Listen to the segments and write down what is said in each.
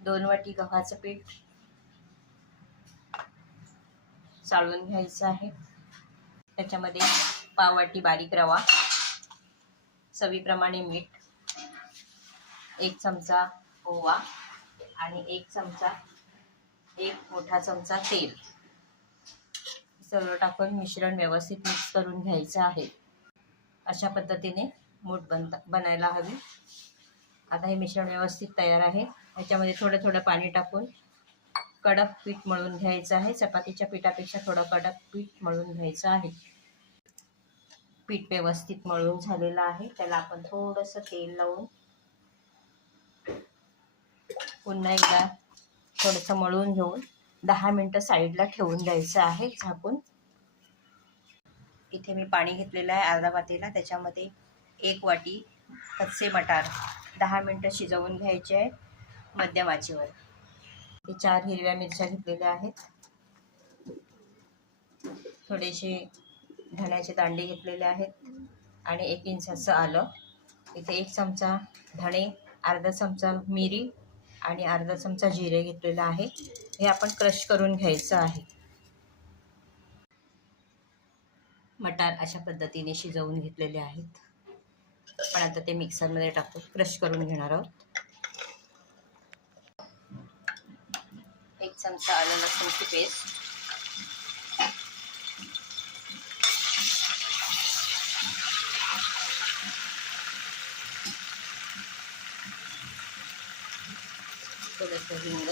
2 वाटी गव्हाचं पीठ चाळून घ्यायचं आहे। त्याच्यामध्ये पाव वाटी बारीक रवा, चवीप्रमाणे मीठ, 1 चमचा ओवा आणि 1 मोठा चमचा तेल सर्व टाकून मिश्रण व्यवस्थित मिक्स करून घ्यायचं आहे। अशा पद्धतीने मूठ बनायला हवी। आता हे मिश्रण व्यवस्थित तयार आहे। याच्यामध्ये थोडं थोडं पाणी टाकून कडक पीठ मळून घ्यायचं आहे। चपातीच्या पिठापेक्षा थोडं कडक पीठ मळून घ्यायचं आहे। पीठ व्यवस्थित मळून झालेलं आहे। त्याला आपण थोडंसं तेल लावून पुन्हा एकदा थोडंसं मळून घेऊन 10 मिनिटं साईडला ठेवून द्यायचं आहे झाकून। इथे मी पाणी घेतलेलं आहे अर्धा पातेला, त्याच्यामध्ये 1 वाटी कच्चे मटार 10 मिनिटं शिजवून घ्यायचे आहे मध्यम आचेवर। 4 हिरव्या मिरच्या घेतलेल्या आहेत, थोडेसे धण्याचे दांडे घेतलेले आहेत आणि 1 इंचाचं आलं। इथे 1 चमचा धणे, अर्धा चमचा मिरी आणि अर्धा चमचा जिरे घेतलेलं आहे। हे आपण क्रश करून घ्यायचं आहे। मटार अशा पद्धतीने शिजवून घेतलेले आहेत। पण आता ते मिक्सरमध्ये टाकून क्रश करून घेणार आहोत। 1 चमचा आलं लसूणची पेस्ट, थोडंसं हिंग,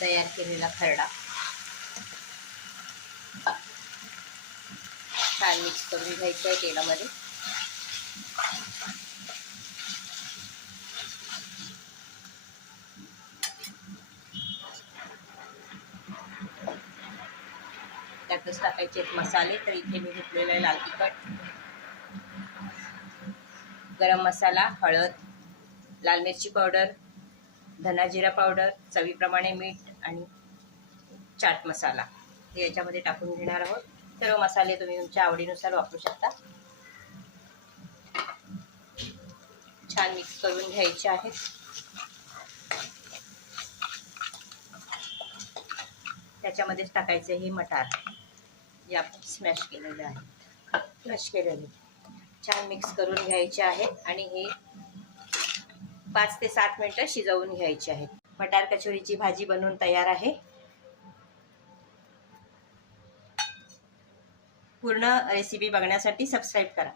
तयार केलेला खरडा छान मिक्स करून घ्यायचं आहे तेलामध्ये। त्यातच टाकायचे मसाले, तर इथे मी घेतलेलं आहे लाल तिखट, गरम मसाला, हळद, लाल मिरची पावडर, धना जिरा पावडर, चवीप्रमाणे मीठ आणि चाट मसाला हे याच्यामध्ये टाकून घेणार आहोत। सर्व मसाले तुम्ही तुमच्या आवडीनुसार वापरू शकता। छान मिक्स करून घ्यायचे आहेत। त्याच्यामध्येच टाकायचे हे मटार जे आपण स्मॅश केलेले आहे, क्रश केलेले। छान मिक्स करून घ्यायचे आहेत आणि हे 5 ते 7 मिनिटं शिजवून घ्यायचे आहेत। मटार कचोरीची भाजी बनवून तयार आहे। पूर्ण रेसिपी बघण्यासाठी सबस्क्राईब करा।